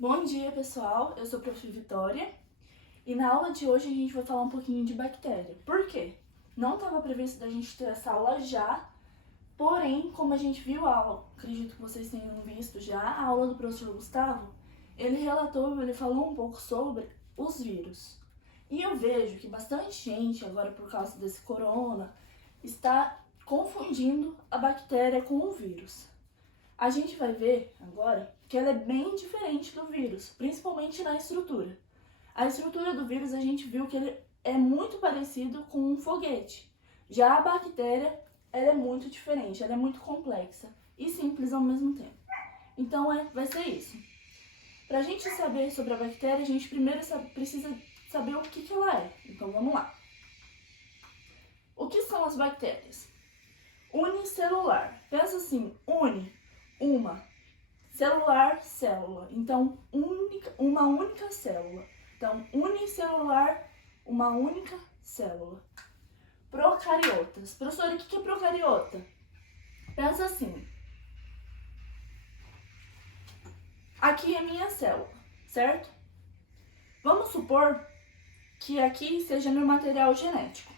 Bom dia, pessoal. Eu sou a Prof. Vitória e na aula de hoje a gente vai falar um pouquinho de bactéria. Por quê? Não estava previsto da gente ter essa aula já, porém, como a gente viu a aula, acredito que vocês tenham visto já, a aula do professor Gustavo, ele falou um pouco sobre os vírus. E eu vejo que bastante gente, agora por causa desse corona, está confundindo a bactéria com o vírus. A gente vai ver agora que ela é bem diferente do vírus, principalmente na estrutura. A estrutura do vírus a gente viu que ele é muito parecido com um foguete. Já a bactéria, ela é muito diferente, ela é muito complexa e simples ao mesmo tempo. Então vai ser isso. Para a gente saber sobre a bactéria, a gente primeiro precisa saber o que ela é. Então vamos lá. O que são as bactérias? Unicelular. Pensa assim, uma. Celular, célula. Então, uma única célula. Então, unicelular, uma única célula. Procariotas. Professora, o que é procariota? Pensa assim. Aqui é minha célula, certo? Vamos supor que aqui seja meu material genético.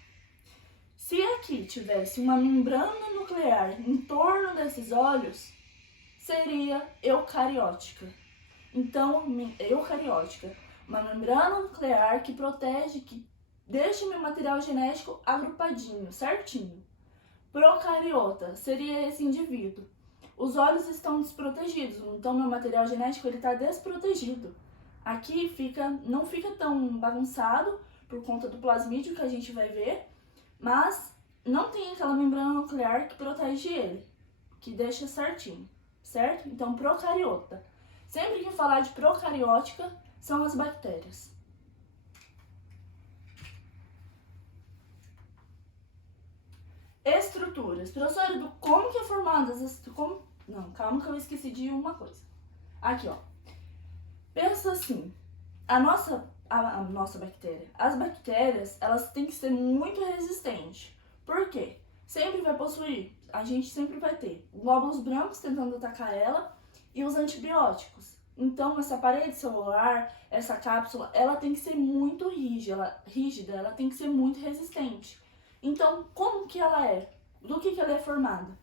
Se aqui tivesse uma membrana nuclear em torno desses olhos, seria eucariótica. Então, eucariótica, uma membrana nuclear que protege, que deixa meu material genético agrupadinho, certinho. Procariota seria esse indivíduo. Os olhos estão desprotegidos, então meu material genético está desprotegido. Aqui não fica tão bagunçado por conta do plasmídio que a gente vai ver, mas não tem aquela membrana nuclear que protege ele, que deixa certinho. Certo? Então, procariota. Sempre que falar de procariótica, são as bactérias. Estruturas. Professora, como que é formada Não, calma que eu esqueci de uma coisa. Aqui, ó. Pensa assim, a nossa bactéria. As bactérias, elas têm que ser muito resistentes. Por quê? A gente sempre vai ter glóbulos brancos tentando atacar ela e os antibióticos. Então, essa parede celular, essa cápsula, ela tem que ser muito rígida, ela tem que ser muito resistente. Então, como que ela é? Do que ela é formada?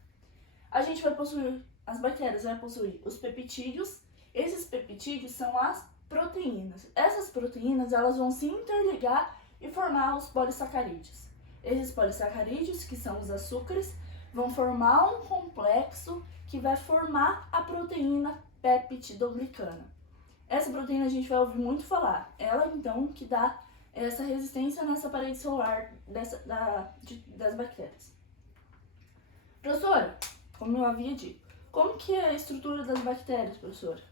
As bactérias vão possuir os peptídeos. Esses peptídeos são as proteínas. Essas proteínas, elas vão se interligar e formar os polissacarídeos. Esses polissacarídeos, que são os açúcares, vão formar um complexo que vai formar a proteína peptidoglicana. Essa proteína a gente vai ouvir muito falar. Ela, então, que dá essa resistência nessa parede celular das bactérias. Professora, como eu havia dito, como que é a estrutura das bactérias, professora?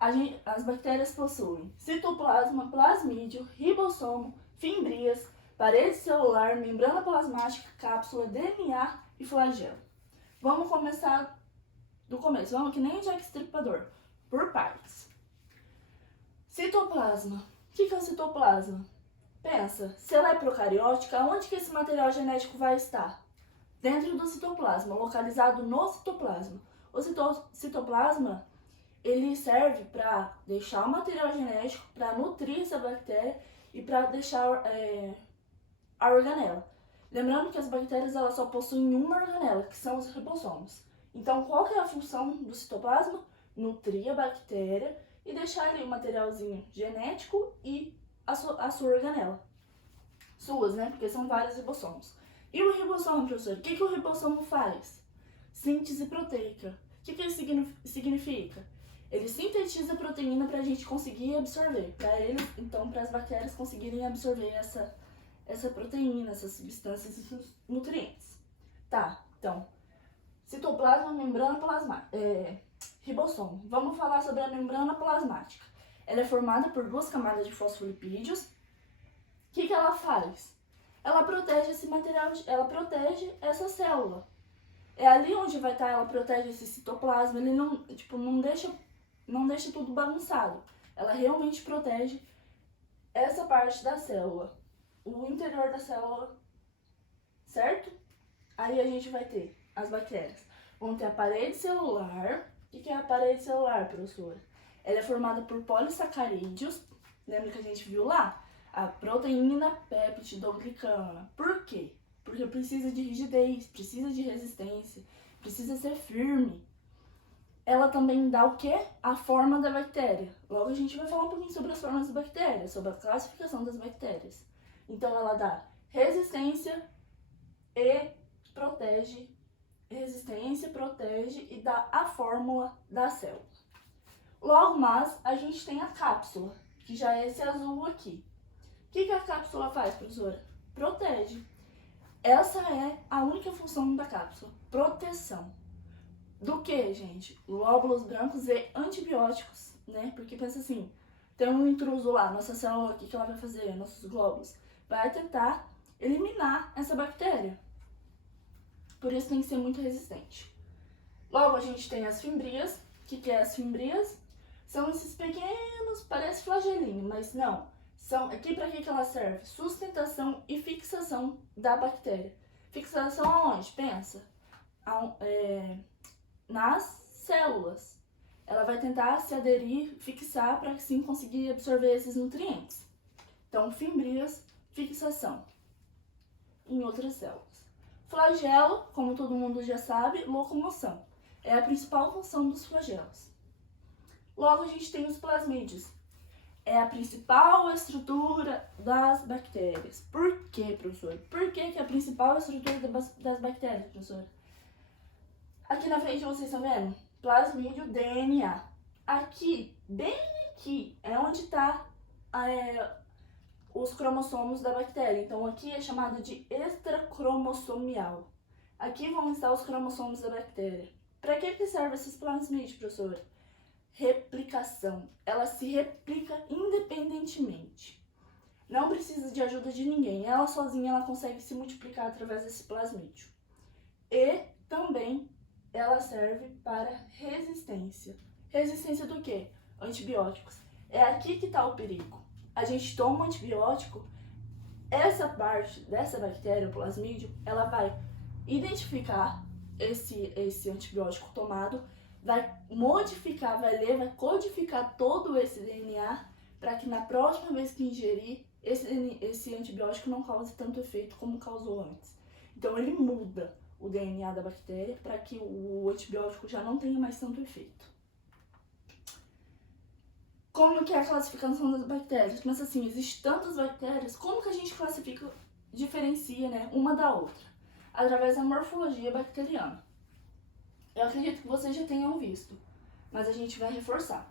As bactérias possuem citoplasma, plasmídio, ribossomo, fimbrias, parede celular, membrana plasmática, cápsula, DNA e flagelo. Vamos começar do começo, vamos que nem Jack Stripador, por partes. Citoplasma. O que é o citoplasma? Pensa, se ela é procariótica, onde que esse material genético vai estar? Dentro do citoplasma, localizado no citoplasma. O citoplasma, ele serve para deixar o material genético, para nutrir essa bactéria e para deixar a organela. Lembrando que as bactérias elas só possuem uma organela, que são os ribossomos. Então, qual que é a função do citoplasma? Nutrir a bactéria e deixar ali o materialzinho genético e a sua organela. Suas, né? Porque são vários ribossomos. E o ribossomo, professor? O que o ribossomo faz? Síntese proteica. O que ele significa? Ele sintetiza a proteína para a gente conseguir absorver. Para as bactérias conseguirem absorver essa proteína, essas substâncias, esses nutrientes. Tá, então, citoplasma, membrana plasmática, ribossomo. Vamos falar sobre a membrana plasmática. Ela é formada por duas camadas de fosfolipídios. O que ela faz? Ela protege esse material, ela protege essa célula. É ali onde vai estar, ela protege esse citoplasma, ele não deixa tudo bagunçado. Ela realmente protege essa parte da célula, o interior da célula, certo? Aí a gente vai ter as bactérias. Vão ter a parede celular. O que é a parede celular, professora? Ela é formada por polissacarídeos, lembra que a gente viu lá? A proteína peptidoglicana. Por quê? Porque precisa de rigidez, precisa de resistência, precisa ser firme. Ela também dá o quê? A forma da bactéria. Logo a gente vai falar um pouquinho sobre as formas da bactéria, sobre a classificação das bactérias. Então ela dá resistência e protege, e dá a fórmula da célula. Logo mais, a gente tem a cápsula, que já é esse azul aqui. O que a cápsula faz, professora? Protege. Essa é a única função da cápsula, proteção. Do que, gente? Glóbulos brancos e antibióticos, né? Porque pensa assim, tem um intruso lá, nossa célula, o que ela vai fazer? Nossos glóbulos vai tentar eliminar essa bactéria. Por isso tem que ser muito resistente. Logo a gente tem as fimbrias. O que é as fimbrias? São esses pequenos, parece flagelinho, mas não. São aqui para que ela serve? Sustentação e fixação da bactéria. Fixação aonde? Pensa. Nas células. Ela vai tentar se aderir, fixar, para assim conseguir absorver esses nutrientes. Então, fimbrias, fixação em outras células. Flagelo, como todo mundo já sabe, locomoção. É a principal função dos flagelos. Logo, a gente tem os plasmídeos. É a principal estrutura das bactérias. Por quê, professor? Por que é a principal estrutura das bactérias, professor? Aqui na frente vocês estão vendo? Plasmídio, DNA. Aqui, bem aqui, é onde está os cromossomos da bactéria. Então aqui é chamado de extracromossomial. Aqui vão estar os cromossomos da bactéria. Para que serve esses plasmídios, professor? Replicação. Ela se replica independentemente. Não precisa de ajuda de ninguém. Ela sozinha ela consegue se multiplicar através desse plasmídio. E também ela serve para resistência. Resistência do quê? Antibióticos. É aqui que está o perigo. A gente toma um antibiótico, essa parte dessa bactéria, o plasmídio, ela vai identificar esse antibiótico tomado, vai modificar, vai ler, vai codificar todo esse DNA para que na próxima vez que ingerir, esse antibiótico não cause tanto efeito como causou antes. Então ele muda o DNA da bactéria para que o antibiótico já não tenha mais tanto efeito. Como que é a classificação das bactérias? Mas assim, existem tantas bactérias, como que a gente classifica, diferencia, né, uma da outra? Através da morfologia bacteriana. Eu acredito que vocês já tenham visto, mas a gente vai reforçar.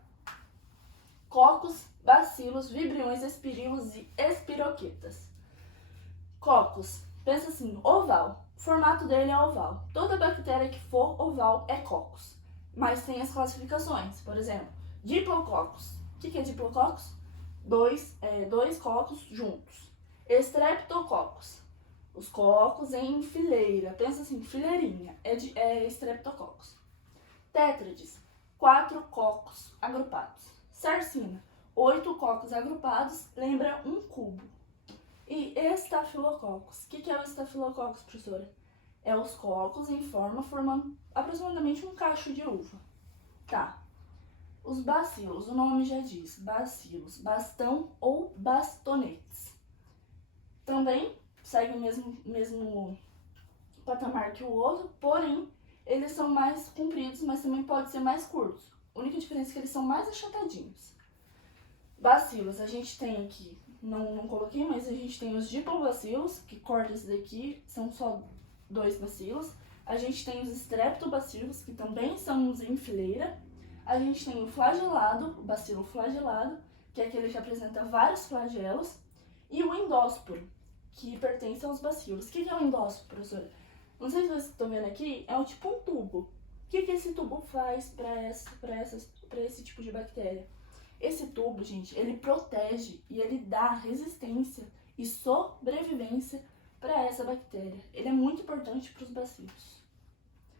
Cocos, bacilos, vibriões, espirilos e espiroquetas. Cocos, pensa assim, oval. O formato dele é oval. Toda bactéria que for oval é cocos. Mas tem as classificações, por exemplo, diplococos. O que é diplococos? Dois cocos juntos. Streptococcus. Os cocos em fileira. Pensa assim, fileirinha. É streptococcus. Tétrades. 4 cocos agrupados. Sarcina. 8 cocos agrupados. Lembra um cubo. E estafilococcus. O que é o estafilococcus, professora? É os cocos em forma formando aproximadamente um cacho de uva. Tá. Os bacilos, o nome já diz, bacilos, bastão ou bastonetes. Também segue o mesmo patamar que o outro, porém, eles são mais compridos, mas também pode ser mais curtos. A única diferença é que eles são mais achatadinhos. Bacilos, a gente tem aqui, não coloquei, mas a gente tem os diplobacilos, que corta esse daqui, são só 2 bacilos. A gente tem os streptobacilos, que também são os em fileira. A gente tem o flagelado, o bacilo flagelado, que é aquele que apresenta vários flagelos, e o endósporo, que pertence aos bacilos. O que é o endósporo, professora? Não sei se vocês estão vendo aqui, é tipo um tubo. O que esse tubo faz para esse tipo de bactéria? Esse tubo, gente, ele protege e ele dá resistência e sobrevivência para essa bactéria. Ele é muito importante para os bacilos.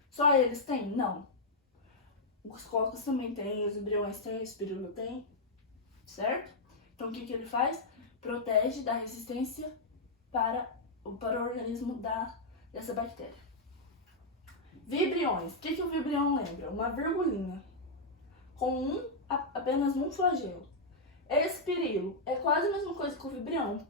Só eles têm? Não. Os cocos também têm, os embriões têm, o espirilo tem, certo? Então, o que ele faz? Protege, dá resistência para o organismo dessa bactéria. Vibriões. O que o vibrião lembra? Uma virgulinha. com apenas um flagelo. Esse pirilo é quase a mesma coisa que o vibrião,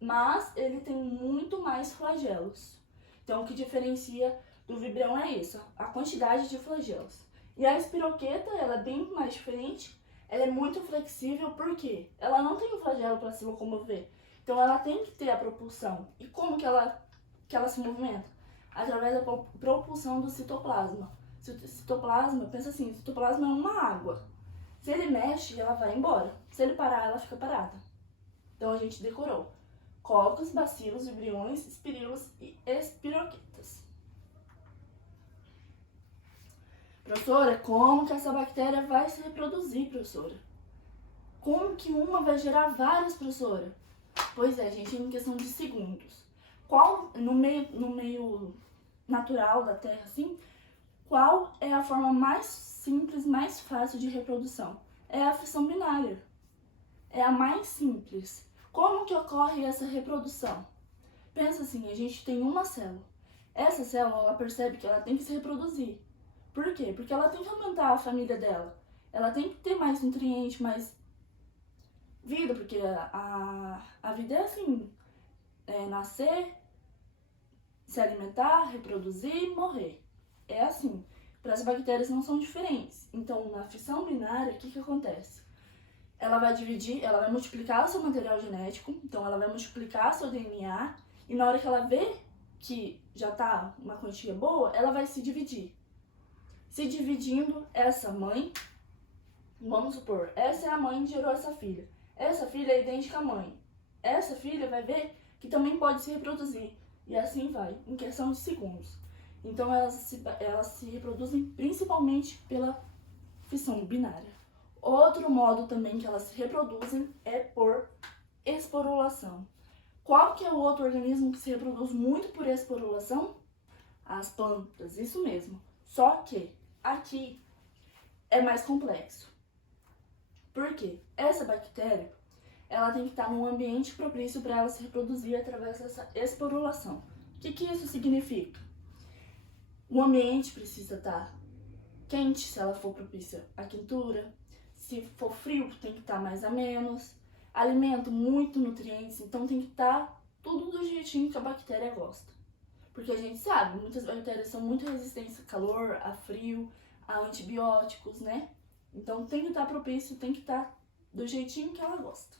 mas ele tem muito mais flagelos. Então, o que diferencia do vibrião é isso, a quantidade de flagelos. E a espiroqueta, ela é bem mais diferente, ela é muito flexível, porque ela não tem um flagelo para se locomover. Então, ela tem que ter a propulsão. E como que ela se movimenta? Através da propulsão do citoplasma. Citoplasma, pensa assim, citoplasma é uma água. Se ele mexe, ela vai embora. Se ele parar, ela fica parada. Então, a gente decorou cocos, bacilos, vibriões, espirilos e espiroquetas. Professora, como que essa bactéria vai se reproduzir, professora? Como que uma vai gerar várias, professora? Pois é, gente, em questão de segundos. No meio natural da Terra, assim, qual é a forma mais simples, mais fácil de reprodução? É a fissão binária. É a mais simples. Como que ocorre essa reprodução? Pensa assim, a gente tem uma célula. Essa célula, ela percebe que ela tem que se reproduzir. Por quê? Porque ela tem que aumentar a família dela. Ela tem que ter mais nutriente, mais vida, porque a vida é assim, nascer, se alimentar, reproduzir e morrer. É assim. Para as bactérias não são diferentes. Então, na fissão binária, o que acontece? Ela vai dividir, ela vai multiplicar o seu material genético, então ela vai multiplicar seu DNA, e na hora que ela vê que já tá uma quantia boa, ela vai se dividir. Se dividindo, essa mãe, vamos supor, essa é a mãe que gerou essa filha. Essa filha é idêntica à mãe. Essa filha vai ver que também pode se reproduzir. E assim vai, em questão de segundos. Então elas se reproduzem principalmente pela fissão binária. Outro modo também que elas se reproduzem é por esporulação. Qual que é o outro organismo que se reproduz muito por esporulação? As plantas, isso mesmo. Só que aqui é mais complexo. Por quê? Essa bactéria, ela tem que estar num ambiente propício para ela se reproduzir através dessa esporulação. O que isso significa? O ambiente precisa estar quente, se ela for propícia à quentura. Se for frio, tem que estar mais a menos. Alimento, muito nutrientes, então tem que estar tudo do jeitinho que a bactéria gosta. Porque a gente sabe, muitas bactérias são muito resistentes a calor, a frio, a antibióticos, né? Então tem que estar propício, tem que estar do jeitinho que ela gosta.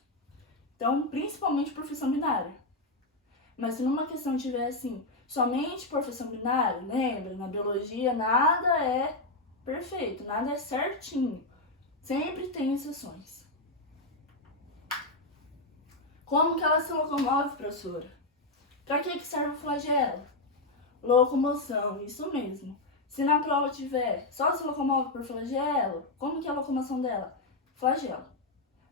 Então, principalmente por fissão binária. Mas se numa questão tiver assim, somente por fissão binária, lembra, na biologia nada é perfeito, nada é certinho. Sempre tem exceções. Como que ela se locomove, professora? Para que serve o flagelo? Locomoção, isso mesmo. Se na prova tiver só se locomove por flagelo, como que é a locomoção dela? Flagelo.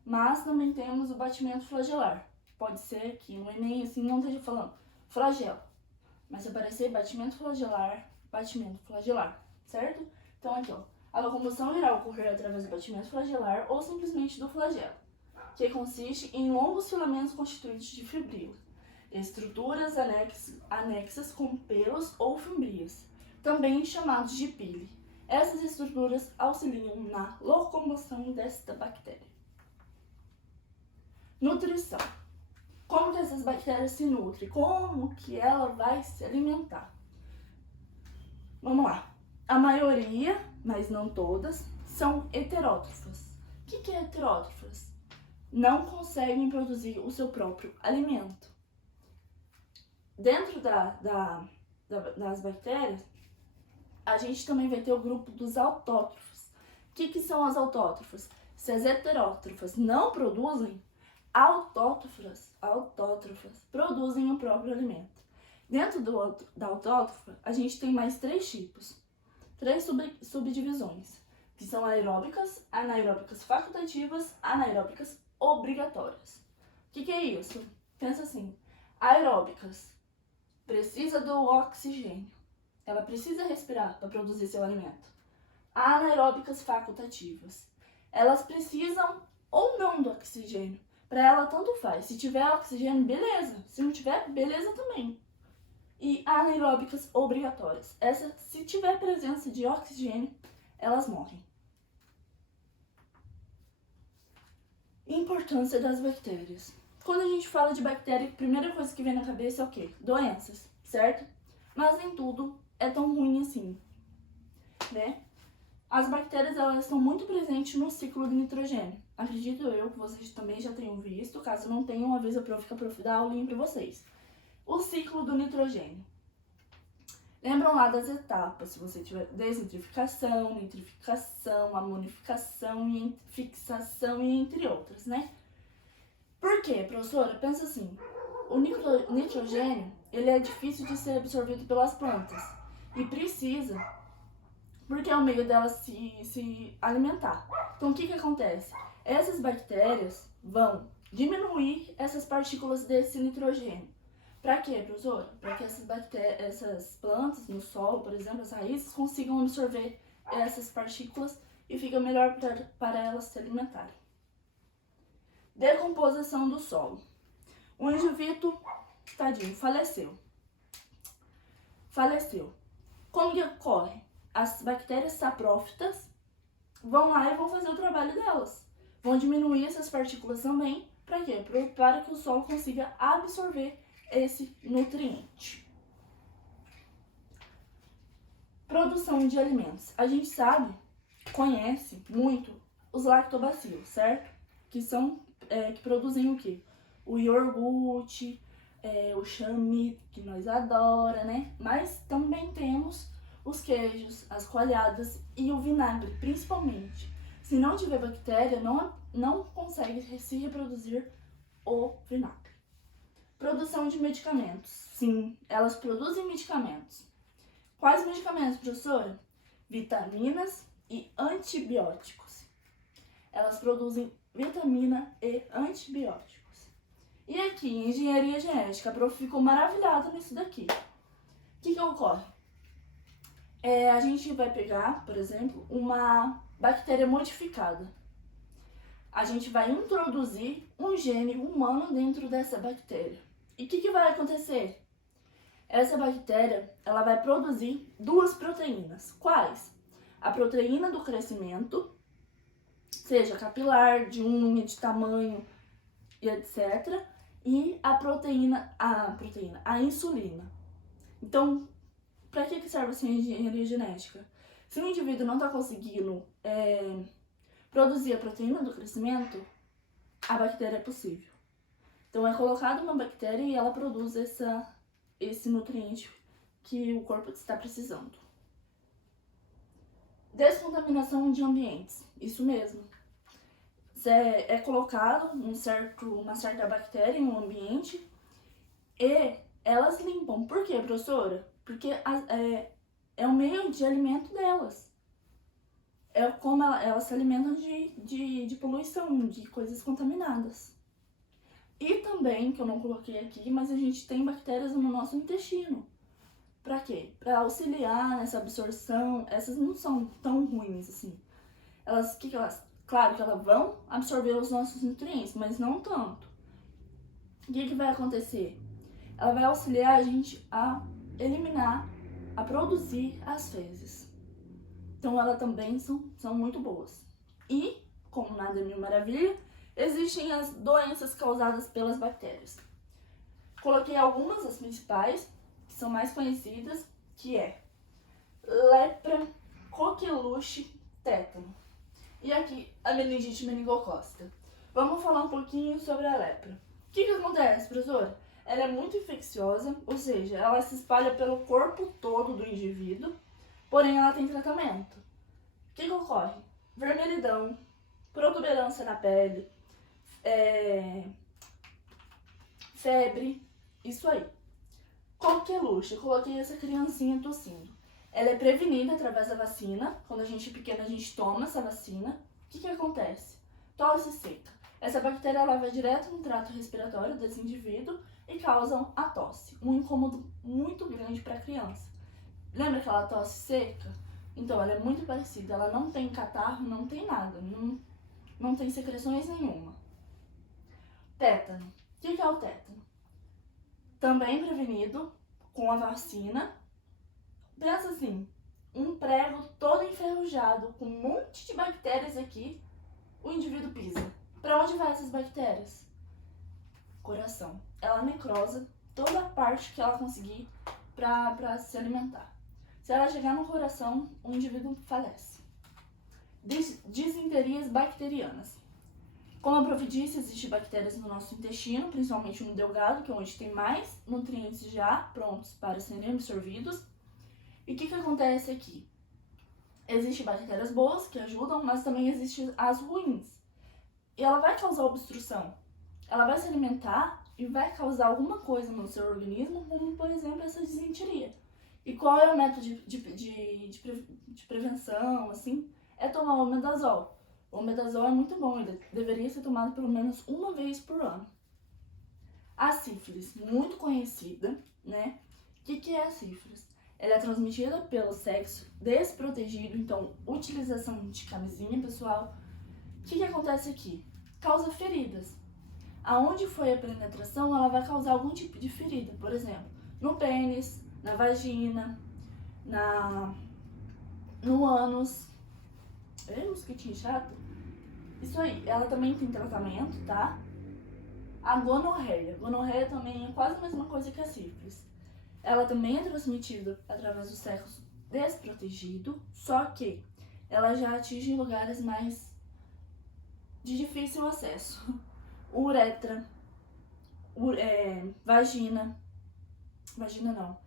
Mas também temos o batimento flagelar. Pode ser que no Enem assim não esteja falando flagelo, mas se aparecer batimento flagelar, certo? Então aqui, ó. A locomoção irá ocorrer através do batimento flagelar ou simplesmente do flagelo, que consiste em longos filamentos constituídos de fibrila, estruturas anexas com pelos ou fimbrias, também chamados de pile. Essas estruturas auxiliam na locomoção desta bactéria. Nutrição. Como que essas bactérias se nutrem? Como que ela vai se alimentar? Vamos lá. A maioria, mas não todas, são heterótrofas. O que é heterótrofas? Não conseguem produzir o seu próprio alimento. Dentro das bactérias, a gente também vai ter o grupo dos autótrofos. O que são as autótrofas? Se as heterótrofas não produzem, autótrofas produzem o próprio alimento. Dentro da autótrofa, a gente tem mais 3 tipos, 3 subdivisões, que são aeróbicas, anaeróbicas facultativas, anaeróbicas obrigatórias. O que é isso? Pensa assim, aeróbicas, precisa do oxigênio, ela precisa respirar para produzir seu alimento. Anaeróbicas facultativas, elas precisam ou não do oxigênio. Para ela, tanto faz. Se tiver oxigênio, beleza. Se não tiver, beleza também. E anaeróbicas obrigatórias. Essa, se tiver presença de oxigênio, elas morrem. Importância das bactérias. Quando a gente fala de bactéria, a primeira coisa que vem na cabeça é o quê? Doenças, certo? Mas nem tudo é tão ruim assim, né? As bactérias, elas estão muito presentes no ciclo do nitrogênio. Acredito eu que vocês também já tenham visto. Caso não tenham, avisa a Prof. dar aulinha para vocês. O ciclo do nitrogênio. Lembram lá das etapas, se você tiver desnitrificação, nitrificação, amonificação, fixação e entre outras, né? Por quê, professora? Pensa assim, o nitrogênio, ele é difícil de ser absorvido pelas plantas e precisa, porque é o meio delas se alimentar. Então, o que que acontece? Essas bactérias vão diminuir essas partículas desse nitrogênio. Para quê, professora? Para que essas plantas no solo, por exemplo, as raízes, consigam absorver essas partículas e fica melhor para elas se alimentarem. Decomposição do solo. O indivíduo, tadinho, faleceu. Como que ocorre? As bactérias saprófitas vão lá e vão fazer o trabalho delas. Vão diminuir essas partículas também. Para quê? Para que o solo consiga absorver esse nutriente. Produção de alimentos. A gente sabe, conhece muito os lactobacilos, certo? Que produzem o quê? O iogurte, o chamois, que nós adora, né? Mas também temos os queijos, as coalhadas e o vinagre, principalmente. Se não tiver bactéria, não consegue se reproduzir o vinagre. Produção de medicamentos. Sim, elas produzem medicamentos. Quais medicamentos, professora? Vitaminas e antibióticos. Elas produzem vitamina e antibióticos. E aqui, em engenharia genética, a prof ficou maravilhada nisso daqui. O que ocorre? A gente vai pegar, por exemplo, uma bactéria modificada. A gente vai introduzir um gene humano dentro dessa bactéria. E o que vai acontecer? Essa bactéria, ela vai produzir duas proteínas. Quais? A proteína do crescimento, seja capilar, de unha, de tamanho e etc. E a insulina. Então, para que serve essa engenharia genética? Se o indivíduo não está conseguindo produzir a proteína do crescimento, a bactéria é possível. Então, é colocada uma bactéria e ela produz esse nutriente que o corpo está precisando. Descontaminação de ambientes. Isso mesmo. É colocado uma certa bactéria em um ambiente e elas limpam. Por quê, professora? Porque é o meio de alimento delas. É como elas se alimentam de poluição, de coisas contaminadas. E também, que eu não coloquei aqui, mas a gente tem bactérias no nosso intestino. Pra quê? Pra auxiliar nessa absorção. Essas não são tão ruins assim. Claro que elas vão absorver os nossos nutrientes, mas não tanto. O que vai acontecer? Ela vai auxiliar a gente a eliminar, a produzir as fezes. Então, elas também são muito boas. E, como nada é mil maravilha, existem as doenças causadas pelas bactérias. Coloquei algumas, as principais, que são mais conhecidas, que é lepra, coqueluche, tétano. E aqui, a meningite meningocócica. Vamos falar um pouquinho sobre a lepra. O que acontece, professora? Ela é muito infecciosa, ou seja, ela se espalha pelo corpo todo do indivíduo, porém ela tem tratamento. O que ocorre? Vermelhidão, protuberância na pele, febre, isso aí. Coqueluche, eu coloquei essa criancinha tossindo. Ela é prevenida através da vacina. Quando a gente é pequena, a gente toma essa vacina. O que acontece? Tosse seca. Essa bactéria ela vai direto no trato respiratório desse indivíduo e causa a tosse. Um incômodo muito grande para a criança. Lembra aquela tosse seca? Então, ela é muito parecida. Ela não tem catarro, não tem nada. Não tem secreções nenhuma. Tétano. O que é o tétano? Também prevenido com a vacina. Pensa assim, um prego todo enferrujado, com um monte de bactérias aqui, o indivíduo pisa. Para onde vai essas bactérias? Coração. Ela necrosa toda a parte que ela conseguir para se alimentar. Se ela chegar no coração, o indivíduo falece. Disenterias bacterianas. Como a prof disse, existem bactérias no nosso intestino, principalmente no delgado, que é onde tem mais nutrientes já prontos para serem absorvidos. E o que acontece aqui? Existem bactérias boas que ajudam, mas também existem as ruins. E ela vai causar obstrução. Ela vai se alimentar e vai causar alguma coisa no seu organismo, como por exemplo essa disenteria. E qual é o método de prevenção, assim? É tomar o omeprazol. O omeprazol é muito bom, ele deveria ser tomado pelo menos uma vez por ano. A sífilis, muito conhecida, né? O que é a sífilis? Ela é transmitida pelo sexo desprotegido, então utilização de camisinha, pessoal. O que acontece aqui? Causa feridas. Aonde foi a penetração, ela vai causar algum tipo de ferida, por exemplo, no pênis, na vagina, no ânus. É mosquitinho chato? Isso aí, ela também tem tratamento, tá? A gonorreia. Gonorreia também é quase a mesma coisa que a sífilis. Ela também é transmitida através do sexo desprotegido, só que ela já atinge lugares mais de difícil acesso. Uretra, vagina não,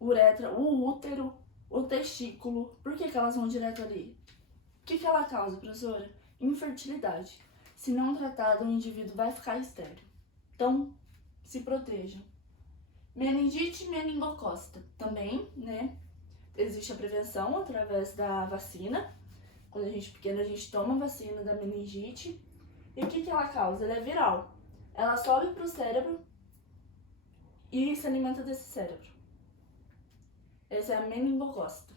uretra, o útero, o testículo. Por que elas vão direto ali? O que ela causa, professora? Infertilidade. Se não tratada, o indivíduo vai ficar estéril. Então, se protejam. Meningite e meningocócica. Também, né? Existe a prevenção através da vacina. Quando a gente é pequeno, a gente toma a vacina da meningite. E o que ela causa? Ela é viral. Ela sobe para o cérebro e se alimenta desse cérebro. Essa é a meningocócica.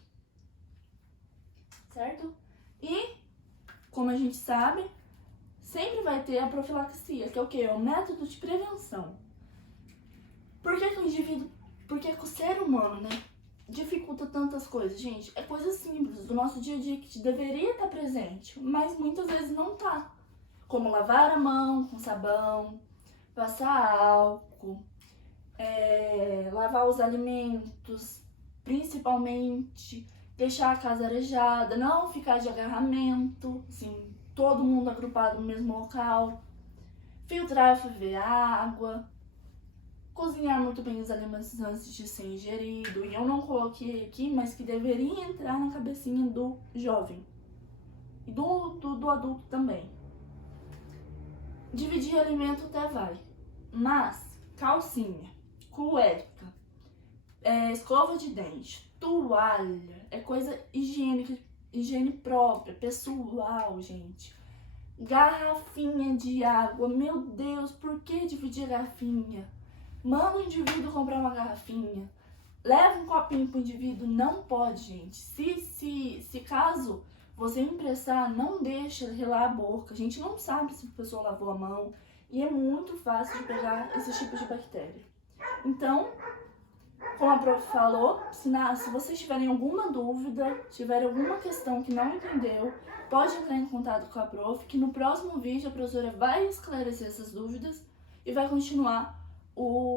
Certo? E, como a gente sabe, sempre vai ter a profilaxia, que é o quê? É o método de prevenção. Por que o indivíduo, por que o ser humano, né, dificulta tantas coisas? Gente, é coisa simples do nosso dia a dia que deveria estar presente, mas muitas vezes não tá. Como lavar a mão com sabão, passar álcool, lavar os alimentos, principalmente deixar a casa arejada, não ficar de agarramento, assim, todo mundo agrupado no mesmo local, filtrar e ferver a água, cozinhar muito bem os alimentos antes de ser ingerido. E eu não coloquei aqui, mas que deveria entrar na cabecinha do jovem e do adulto também. Dividir alimento até vai, mas calcinha, cueca, escova de dente, toalha, é coisa higiênica, higiene própria, pessoal, gente. Garrafinha de água, meu Deus, por que dividir garrafinha? Manda o indivíduo comprar uma garrafinha, leva um copinho pro indivíduo, não pode, gente. Se caso você emprestar, não deixa relar a boca. A gente não sabe se a pessoa lavou a mão e é muito fácil de pegar esses tipos de bactéria. Então, como a prof falou, se vocês tiverem alguma dúvida, tiverem alguma questão que não entendeu, pode entrar em contato com a prof, que no próximo vídeo a professora vai esclarecer essas dúvidas e vai continuar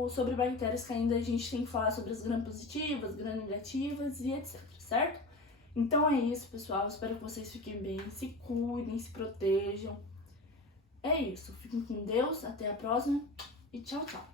sobre bactérias, que ainda a gente tem que falar sobre as gram-positivas, gram-negativas e etc, certo? Então é isso, pessoal. Espero que vocês fiquem bem, se cuidem, se protejam. É isso. Fiquem com Deus. Até a próxima. E tchau, tchau.